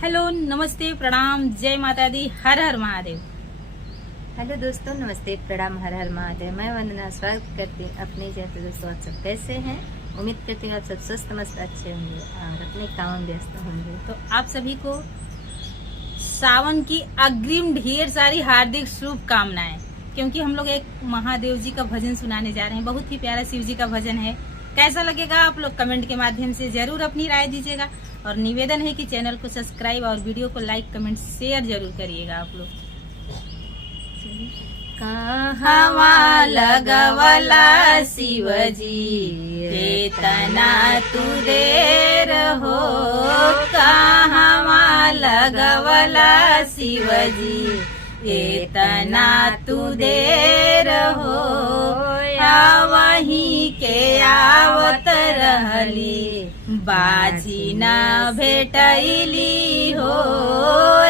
Hello, नमस्ते, प्रणाम, जय माता दी, हर हर महादेव। हेलो दोस्तों, नमस्ते, प्रणाम, हर हर महादेव। मैं वंदना स्वागत करती हूँ अपने चैनल। दोस्तों, आप सब कैसे हैं? उम्मीद करती हूँ आप सब स्वस्थ मस्त अच्छे होंगे और अपने काम में व्यस्त होंगे। तो आप सभी को सावन की अग्रिम ढेर सारी हार्दिक शुभकामनाएं, क्योंकि हम लोग एक महादेव जी का भजन सुनाने जा रहे हैं। बहुत ही प्यारा शिव जी का भजन है। कैसा लगेगा आप लोग कमेंट के माध्यम से जरूर अपनी राय दीजिएगा। और निवेदन है कि चैनल को सब्सक्राइब और वीडियो को लाइक कमेंट शेयर जरूर करिएगा आप लोग। कहवा लगवला शिवजी केतना तू देर हो, कहवा लगवला शिवजी केतना तू देर हो। वहीं के आवत रहली बाजी न भेटैली हो,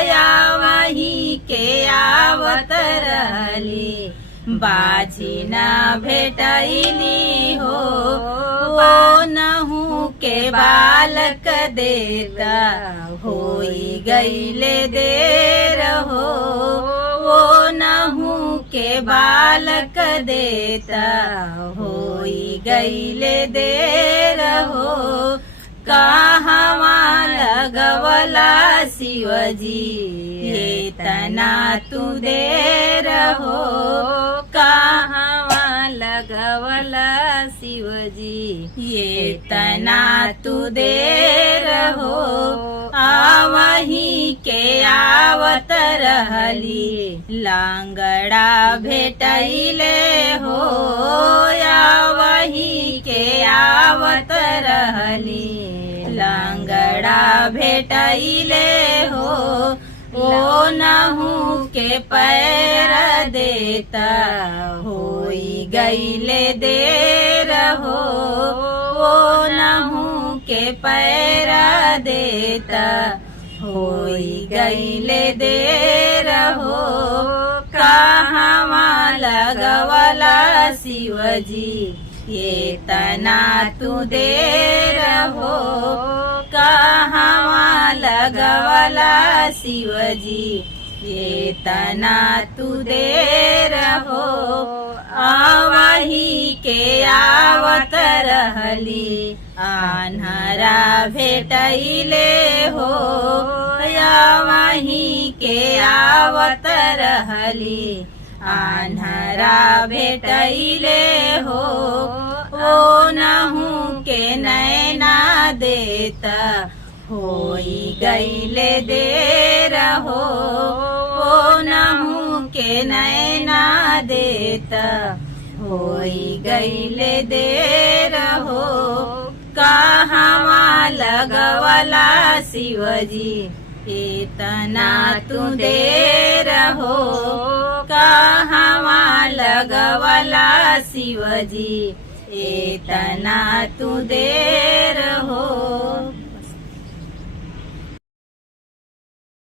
या वहीं के आवत रहली बाजी न भेटैली हो। वो नहु के बालक देता होई गईले देर हो। वो नहु के बालक देता होई गईले देर हो। कहवा लगवला शिवजी ये तना तू देर हो। कहवा लगवला शिवजी ये तना तू देर हो। वहीं के आवत रहली लांगड़ा भेटैले हो, या वहीं के आवत रहली लांगड़ा भेटैले हो। ओ नहु के पैर देता होई गईले देर हो। ओ नहु के पैर देता होई गईले देर हो। कहवा लगवला शिवजी ये तना तू देर हो। कहवा लगवला शिवजी ये तना तू देर हो। वहीं के आवत रहली आन्हरा भेटैले हो, या वहीं के आवत रहली आन्हरा भेटैले हो। ओ नहु के नैना देता होई गईले देर हो। ओ नहु के नैना देता होई गईले देर हो। कहवा लगवला शिवजी इतना तू देर हो। कहवा लगवला शिवजी इतना तू देर हो।